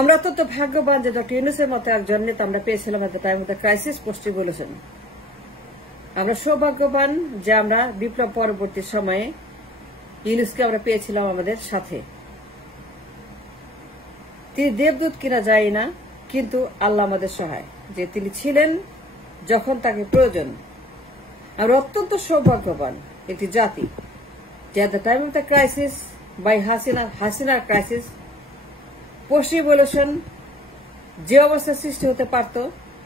আমরা অত্যন্ত ভাগ্যবান যে ডক্টর ইউনূসের মতো একজন নেতা আমরা পেয়েছিলাম এট the time of the crisis পোস্টে বলেছেন। আমরা সৌভাগ্যবান যে আমরা বিপ্লব পরবর্তী সময়ে ইউনূসকে আমরা পেয়েছিলাম আমাদের সাথে। তিনি দেবদূত কিনা যায় না, কিন্তু আল্লাহ আমাদের সহায় যে তিনি ছিলেন যখন তাকে প্রয়োজন। আমরা অত্যন্ত সৌভাগ্যবান একটি জাতি যে at the time of the crisis by হাসিনার ক্রাইসিস পোস্ট রিভলিউশন যে অবস্থা সৃষ্টি হতে পারত,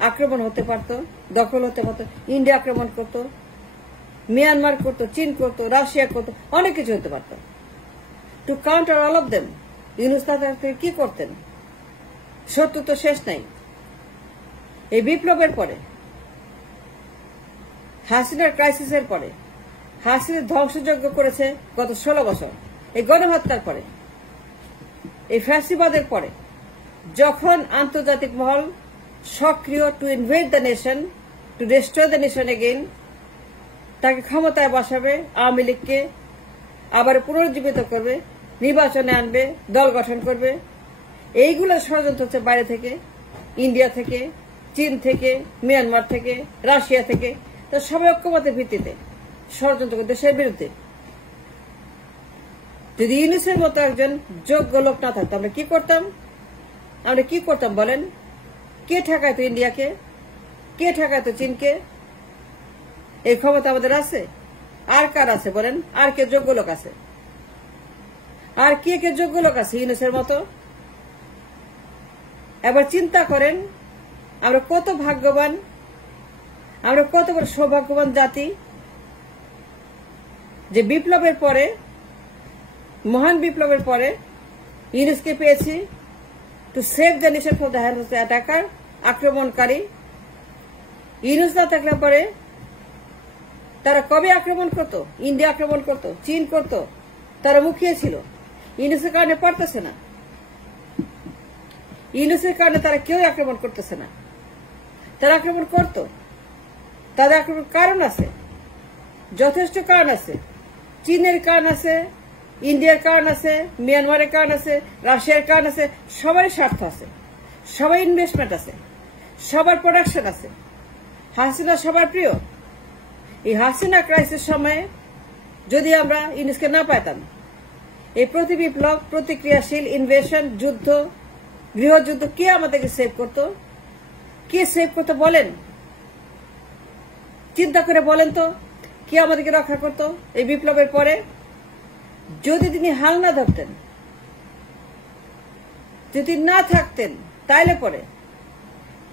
আক্রমণ হতে পারত, দখল হতে পারত, ইন্ডিয়া আক্রমণ করত, মিয়ানমার করত, চীন করত, রাশিয়া করত, অনেক কিছু হতে পারত। Two counter all of them Yunus তাদের কি করতেন? শত্রু তো শেষ নাই। এই বিপ্লবের পরে, হাসিনার ক্রাইসিসের পরে, হাসিনা ধ্বংসযজ্ঞ করেছে গত 16 বছর। এই গণহত্যার পরে, এই ফ্যাসিবাদের পরে, যখন আন্তর্জাতিক মহল সক্রিয় to invade the nation, to destroy the nation again, তাকে ক্ষমতায় বসাবে, আওয়ামী লীগকে আবার পুনরুজ্জীবিত করবে, নির্বাচনে আনবে, দল গঠন করবে, এইগুলো ষড়যন্ত্র হচ্ছে বাইরে থেকে, ইন্ডিয়া থেকে, চীন থেকে, মিয়ানমার থেকে, রাশিয়া থেকে। তো সবাই ঐক্যমতের ভিত্তিতে ষড়যন্ত্র করে দেশের বিরুদ্ধে। যদি ইউনূসের মতো একজন যোগ্য লোক না থাকতো আমরা কি করতাম বলেন? কে ঠেকাইতো ইন্ডিয়াকে? কে ঠেকাইতো চীনকে? এই ক্ষমতা আমাদের আছে? আর কার আছে বলেন? আর কে যোগ্য লোক আছে? আর কে যোগ্য লোক আছে ইউনূসের মতো? এবার চিন্তা করেন আমরা কত ভাগ্যবান, আমরা কত বড় সৌভাগ্যবান জাতি যে বিপ্লবের পরে, মহান বিপ্লবের পরে ইউনূসকে পেয়েছি to save the nation from the hands of the attacker, আক্রমণকারী। ইউনূস না থাকলে পরে তারা কবে আক্রমণ করত? ইন্ডিয়া আক্রমণ করত, চীন করত, তারা মুখিয়ে ছিল। ইউনূসের কারণে পারতেছে না, ইউনূসের কারণে তারা কেউ আক্রমণ করতেছে না। তারা আক্রমণ করত, তাদের আক্রমণ কারণ আছে, যথেষ্ট কারণ আছে। চীনের কারণ আছে, ইন্ডিয়ার কারণ আছে, মিয়ানমারের কারণ আছে, রাশিয়ার কারণ আছে, সবারই স্বার্থ আছে, সবাই ইনভেস্টমেন্ট আছে, সবার প্রোডাকশন আছে। হাসিনা সবার প্রিয়। এই হাসিনা ক্রাইসিস সময়ে যদি আমরা ইউনূসকে না পাইতাম, এই প্রতি বিপ্লব, প্রতিক্রিয়াশীল ইনভেশন, যুদ্ধ, গৃহযুদ্ধ কে আমাদেরকে সেভ করত? কে সেভ করতো বলেন? চিন্তা করে বলেন তো, কে আমাদেরকে রক্ষা করত এই বিপ্লবের পরে? যদি তিনি হাল না ধরতেন, যদি না থাকতেন, তাইলে পরে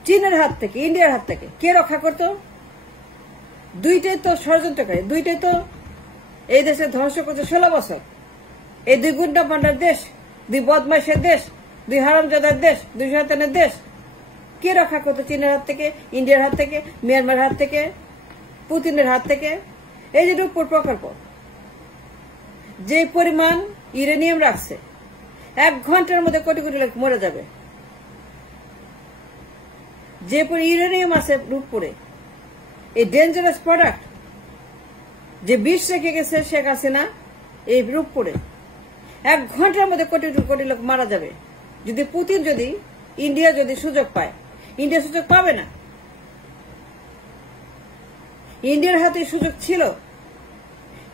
চীনের হাত থেকে, ইন্ডিয়ার হাত থেকে কে রক্ষা করত? দুইটাই তো ষড়যন্ত্রকারী, দুইটাই তো এই দেশে ধ্বংস করছে 16 বছর। এই দুই গুন্ডা পান্ডার দেশ, দুই বদমাইশের দেশ, দুই হারামজাদার দেশ, দুই শয়তানের দেশ। কে রক্ষা করতো চীনের হাত থেকে, ইন্ডিয়ার হাত থেকে, মিয়ানমার হাত থেকে, পুতিনের হাত থেকে? এই যে রূপপুর প্রকল্প, যে পরিমাণ ইউরেনিয়াম রাখছে, 1 ঘন্টার মধ্যে কোটি কোটি লোক মরে যাবে। যে ইউরেনিয়াম আছে রূপপুরে, এই ডেঞ্জারাস প্রোডাক্ট যে বিষ রেখে গেছে শেখ হাসিনা এই রূপপুরে, 1 ঘন্টার মধ্যে কোটি কোটি লোক মারা যাবে। যদি পুতিন, যদি ইন্ডিয়া যদি সুযোগ পায়, ইন্ডিয়া সুযোগ পাবে না। ইন্ডিয়ার হাতে সুযোগ ছিল,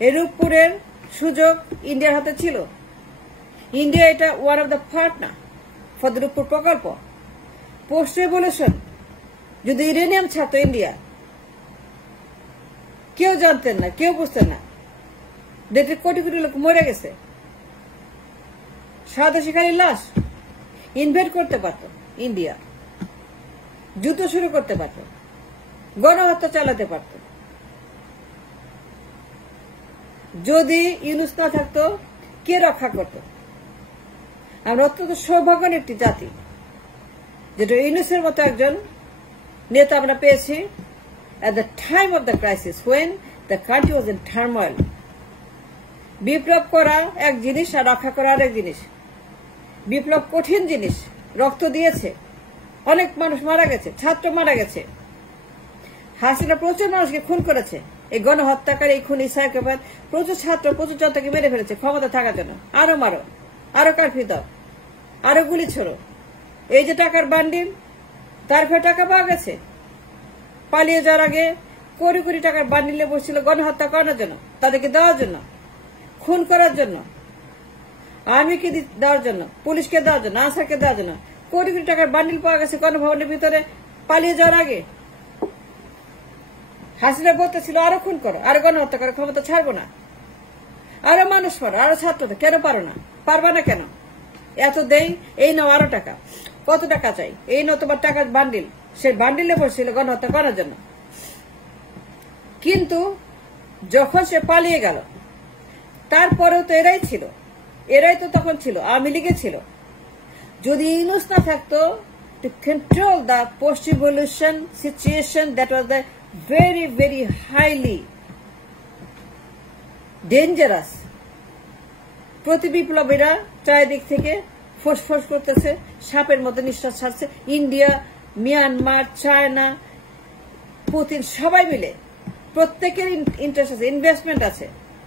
এই রূপপুরের সুযোগ ইন্ডিয়ার হাতে ছিল। ইন্ডিয়া এটা one of the partner for the Rooppur প্রকল্প। পোস্ট রেভলিউশন যদি ইউরেনিয়াম ছাড়তো ইন্ডিয়া, কেউ জানতেন না, কেউ বুঝতেন না। দেশে কোটি কোটি লোক মরে গেছে, সাদা শিকারী লাশ। ইনভেট করতে পারত ইন্ডিয়া, যুদ্ধ শুরু করতে পারত, গণহত্যা চালাতে পারত। যদি ইউনূস না থাকতো, কে রক্ষা করত? আমরা অত্যন্ত সৌভাগ্যবান একটি জাতি যেটা ইউনূসের মতো একজন নেতা আমরা পেয়েছি at the time of the crisis when the country was in turmoil. বিপ্লব করা এক জিনিস আর রক্ষা করা আরেক জিনিস। বিপ্লব কঠিন জিনিস, রক্ত দিয়েছে, অনেক মানুষ মারা গেছে, ছাত্র মারা গেছে। হাসিনা প্রচুর মানুষকে খুন করেছে, এই গণহত্যাকারী, এই খুনি সাইকোপ্যাথ প্রচুর ছাত্র, প্রচুর জনতাকে মেরে ফেলেছে ক্ষমতা থাকার জন্য। আরো মারো, আরো কারফিউ দাও, আরো গুলি ছোড়ো, এই যে টাকার বান্ডিল, তারপরে টাকা পাওয়া গেছে। পালিয়ে যাওয়ার আগে কোটি কোটি টাকার বান্ডিলে বসছিল গণহত্যা করানোর জন্য, তাদেরকে দেওয়ার জন্য, খুন করার জন্য, আর্মিকে দেওয়ার জন্য, পুলিশকে দেওয়ার জন্য, আনসারকে দেওয়ার জন্য। কোটি কোটি টাকার বান্ডিল পাওয়া গেছে গণভবনের ভিতরে পালিয়ে যাওয়ার আগে। হাসিনা বলতেছিল আরো খুন করো, আরো গণহত্যা করো, ক্ষমতা ছাড়বো না, আরো মানুষ মারো, আরো ছাত্র, কেন পারো না? পারবা না কেন? এত দেই, এই নাও আরো টাকা, কত টাকা চাই, এই নাও তোমার টাকার বান্ডিল। সেই বান্ডিলে বসছিল গণহত্যা করার জন্য। কিন্তু যখন সে পালিয়ে গেল, তারপরেও তো এরাই ছিল, এরাই তো তখন ছিল, আওয়ামী লীগে ছিল। যদি ইউনূস না থাকতো to control the post-revolution situation that was the very, very highly dangerous. প্রতি বিপ্লবীরা চারিদিক থেকে ফোঁস করতেছে, সাপের মতো নিঃশ্বাস ছাড়ছে। ইন্ডিয়া, মিয়ানমার, চায়না, পুতিন সবাই মিলে, প্রত্যেকের ইন্টারেস্ট আছে, ইনভেস্টমেন্ট আছে।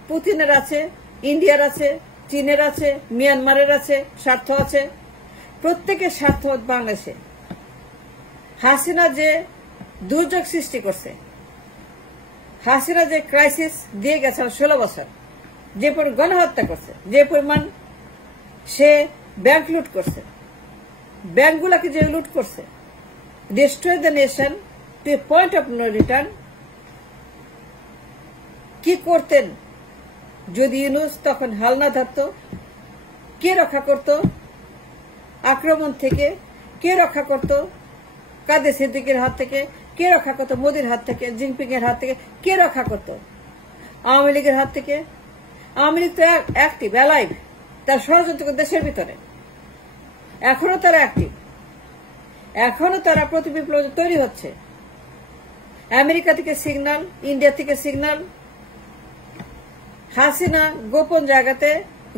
পুতিনের আছে, ইন্ডিয়ার আছে, চীনের আছে, মিয়ানমারের আছে, স্বার্থ আছে। প্রত্যেকের স্বার্থ বাংলাদেশে। হাসিনা যে দুর্যোগ সৃষ্টি করছে, হাসিনা যে ক্রাইসিস দিয়ে গেছে 16 বছর, যে পরিমাণ গণহত্যা করছে, যে পরিমাণ সে ব্যাংক লুট করছে, ব্যাংকগুলাকে যে লুট করছে, destroy the nation to a point of no return. কি করতেন যদি ইউনূস তখন হাল না ধরত? কে রক্ষা করত আক্রমণ থেকে? কে রক্ষা করত কাদের সিদ্দিকের হাত থেকে? কে রক্ষা করত মোদির হাত থেকে, জিনপিং এর হাত থেকে? কে রক্ষা করত আওয়ামী লীগের হাত থেকে? আওয়ামী লীগ তো অ্যাক্টিভ, অ্যালাইভ, তার ষড়যন্ত্র দেশের ভিতরে এখনো তারা অ্যাক্টিভ, এখনো তারা প্রতি বিপ্লব তৈরি হচ্ছে। আমেরিকা থেকে সিগন্যাল, ইন্ডিয়া থেকে সিগন্যাল। হাসিনা গোপন জায়গাতে,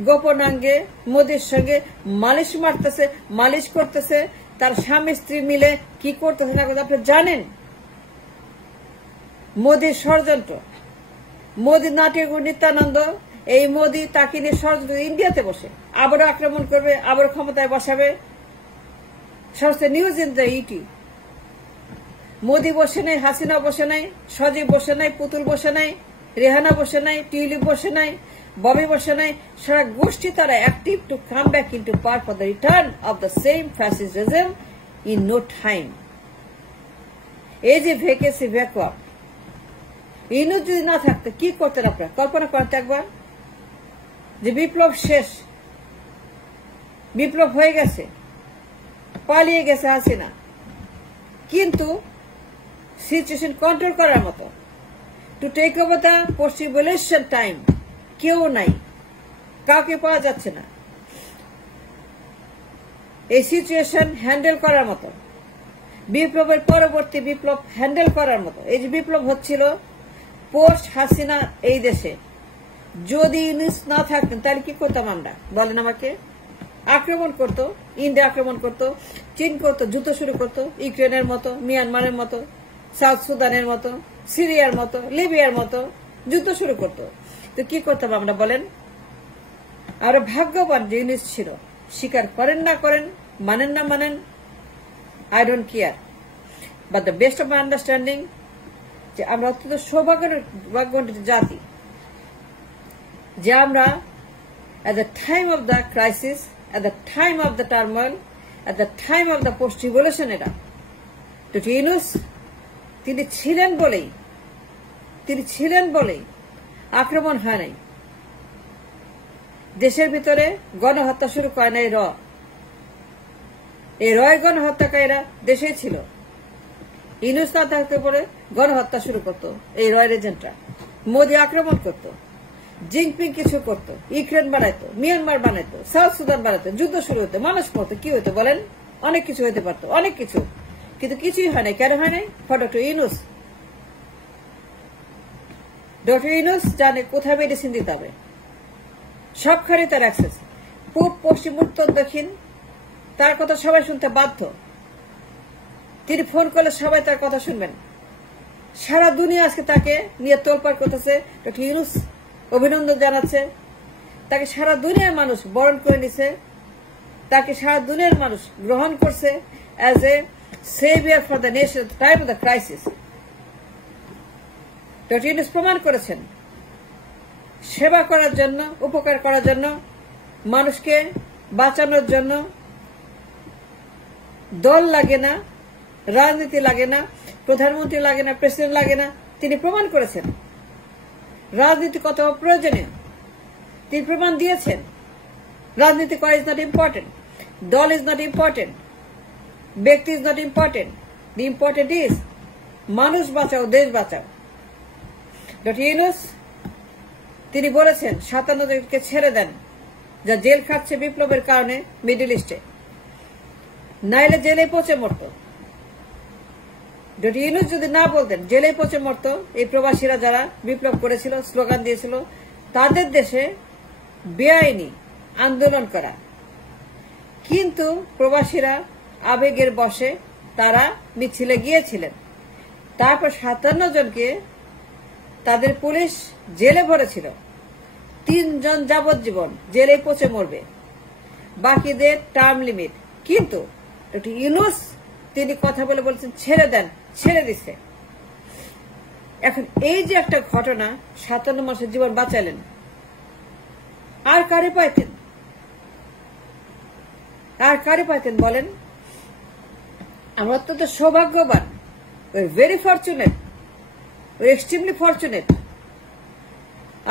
গোপনাঙ্গে মোদির সঙ্গে মালিশ মারতেছে, মালিশ করতেছে। তার স্বামী স্ত্রী মিলে কি করতেছে না করতে আপনি জানেন। মোদির ষড়যন্ত্র, মোদি নাটক নিত্যানন্দ, এই মোদি তাকে নিয়ে ষড়যন্ত্র ইন্ডিয়াতে বসে আবারও আক্রমণ করবে, আবারও ক্ষমতায় বসাবে। সমস্ত নিউজ ইন দ্য ইটি। মোদি বসে নাই, হাসিনা বসে নাই, সজীব বসে নাই, পুতুল বসে নাই, রেহানা বসে নাই, টিউলিপ বসে নাই, ববি বসে নাই। সারা গোষ্ঠী তারা active to come back into power for the return of the same fascism in no time. এই যে ভ্যাকেন্সি, ভ্যাকুয়াম, ইউনূস যদি না থাকতো কি করতেন আপনারা? কল্পনা করতে একবার যে বিপ্লব শেষ, বিপ্লব হয়ে গেছে, পালিয়ে গেছে হাসিনা, কিন্তু সিচুয়েশন কন্ট্রোল করার মতো to take over the post revolution time কেউ নাই, কাউকে পাওয়া যাচ্ছে না। এই সিচুয়েশন হ্যান্ডেল করার মতো, বিপ্লবের পরবর্তী বিপ্লব হ্যান্ডেল করার মতো, এই যে বিপ্লব হচ্ছিল পোস্ট হাসিনা এই দেশে, যদি ইউনূস না থাকতেন তাহলে কি করতাম আমরা? বলেন আমাকে। আক্রমণ করতো, ইন্ডিয়া আক্রমণ করতো, চীন করতো, যুদ্ধ শুরু করতো, ইউক্রেনের মতো, মিয়ানমারের মতো, সাউথ সুদানের মতো, সিরিয়ার মতো, লিবিয়ার মতো যুদ্ধ শুরু করতো। তো কি করতাম আমরা বলেন? আরো ভাগ্যবান যে ইউনূস ছিল। স্বীকার করেন না করেন, মানেন না মানেন, I don't care, but the best of my understanding যে আমরা অত্যন্ত সৌভাগ্যবান জাতি যে আমরা at the time of the crisis, at the time of the turmoil, at the time of the post-revolution era, Dr. Yunus তিনি ছিলেন বলেই আক্রমণ হয় নাই, দেশের ভিতরে গণহত্যা শুরু করে নাই। এই রয় গণহত্যাকারীরা দেশেই ছিল। ইউনূস না থাকতে পরে গণহত্যা শুরু করতো এই রয়ের এজেন্টরা। মোদি আক্রমণ করতো, জিনপিং কিছু করতো, ইউক্রেন বানাইতো, মিয়ানমার বানাইতো, সাউথ সুদান বানাইতো, যুদ্ধ শুরু হতো, মানুষ মরতো, কি হতো বলেন? অনেক কিছু হতে পারতো, অনেক কিছু, কিন্তু কিছুই হয় নাই। কেন হয় নাই? For doctor Yunus. Doctor Yunus জানে কোথায় মেডিসিন দিতে হবে, সবখানে তার অ্যাক্সেস, পূর্ব, পশ্চিম, উত্তর, দক্ষিণ, তার কথা সবাই শুনতে বাধ্য। তিনি ফোন করলে সবাই তার কথা শুনবেন। সারা দুনিয়া আজকে তাকে নিয়ে তোলপাড় করতেছে। ডক্টর ইউনূস অভিনন্দন জানাচ্ছে, তাকে সারা দুনিয়ার মানুষ বরণ করে নিছে, তাকে সারা দুনিয়ার মানুষ গ্রহণ করছে as a saviour for the nation at the time of the crisis. Doctor Yunus প্রমাণ করেছেন সেবা করার জন্য, উপকার করার জন্য, মানুষকে বাঁচানোর জন্য দল লাগে না, রাজনীতি লাগে না, প্রধানমন্ত্রী লাগে না, প্রেসিডেন্ট লাগে না। তিনি প্রমাণ করেছেন রাজনীতি কত প্রয়োজনীয়। তিনি প্রমাণ দিয়েছেন রাজনীতি করা ইজ নট ইম্পর্টেন্ট, দল ইজ নট ইম্পর্টেন্ট, ব্যক্তি is not important, the important is মানুষ বাঁচাও, দেশ বাঁচাও। ডক্টর ইউনূস তিনি বলেছেন 57 জনকে ছেড়ে দেন যা জেল খাটছে বিপ্লবের কারণে মিডল ইস্টে, নাইলে জেলে পচে মরত। ডক্টর ইউনূস যদি না বলতেন জেলে পচে মরত এই প্রবাসীরা যারা বিপ্লব করেছিল, স্লোগান দিয়েছিল, তাদের দেশে বেআইনি আন্দোলন করা। কিন্তু প্রবাসীরা আবেগের বশে তারা মিছিলে গিয়েছিলেন। তারপর 57 জনকে তাদের পুলিশ জেলে ভরেছিল। 3 জন যাবজ্জীবন জেলে পচে মরবে, বাকিদের টার্ম লিমিট। কিন্তু ডক্টর ইউনূস তিনি কথা বলে বলছেন ছেড়ে দেন, ছেড়ে দিচ্ছে। এখন এই যে একটা ঘটনা, 57 মাসের জীবন বাঁচালেন, আর কারে পাইতেন? আর কারে পাইতেন বলেন? আমরা অত্যন্ত সৌভাগ্যবান, ভেরি ফরচুনেট, এক্সট্রিমলি ফরচুনেট।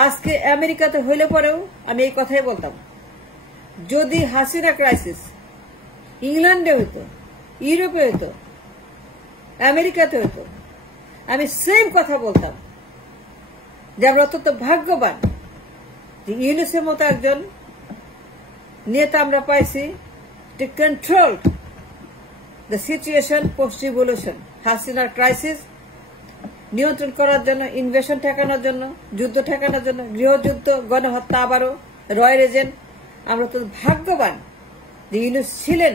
আজকে আমেরিকাতে হইলে পরেও আমি এই কথাই বলতাম, যদি হাসিনা ক্রাইসিস ইংল্যান্ডে হইতো, ইউরোপে হইতো, আমেরিকাতে হইতো, আমি সেম কথা বলতাম যে আমরা অত্যন্ত ভাগ্যবান যে ইউনূসের মতো একজন নেতা আমরা পাইছি, to control the situation post revolution, হাসিনার ক্রাইসিস নিয়ন্ত্রণ করার জন্য, ইনভেশন ঠেকানোর জন্য, যুদ্ধ ঠেকানোর জন্য, গৃহযুদ্ধ, গণহত্যা, আবারও রয়ের এজেন্ট। আমরা তো ভাগ্যবান যে ইউনূস ছিলেন